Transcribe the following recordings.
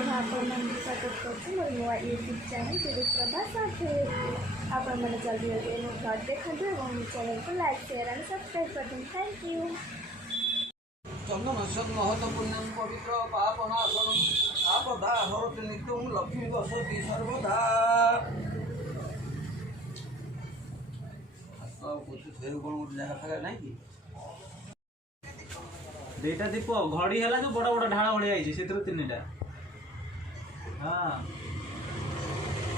सुप्रभा आपण सपोर्ट करते मोर नुआ यूट्यूब चैनल सुप्रभा साथे आपण मैंने जल्दी जल्दी ब्लॉग देखते और चैनल को लाइक शेयर और सब्सक्राइब कर दें। Thank you. चंदन महत पुण्यम पवित्र पापनाशनम आपदा हरत नित्यम लक्ष्मी वसति सर्वदा। दुईटा दीप घड़ी है जो बड़ बड़ ढाल भाई आई से तीन टा। हाँ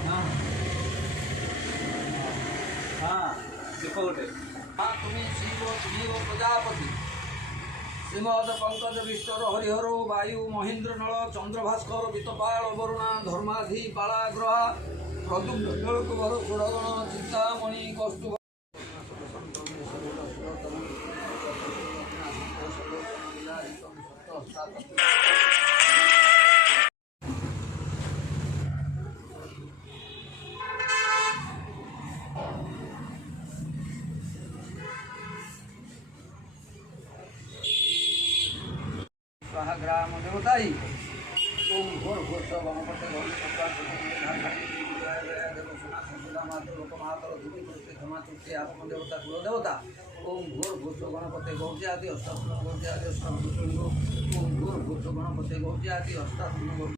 हाँ हाँ दीप गोटे तुम्हें शिव शिव प्रजापति श्रीमद पंकज विष्टर हरिहर वायु महेन्द्र नल चंद्रभास्कर वितपाल वरुणा धर्माधि बालाग्रह प्रदुग्धर सुरगण चिंतामणि कौस्तुभ ग्राम देवताई ओम घोर घोष गणपति देवता कुल देवता ओम घोर घोष गणपति गौर्यादि अष्टात्म गौर्यादि अष्टात्म ओम घोर घोष गणपति गौर्यादि अष्टात्म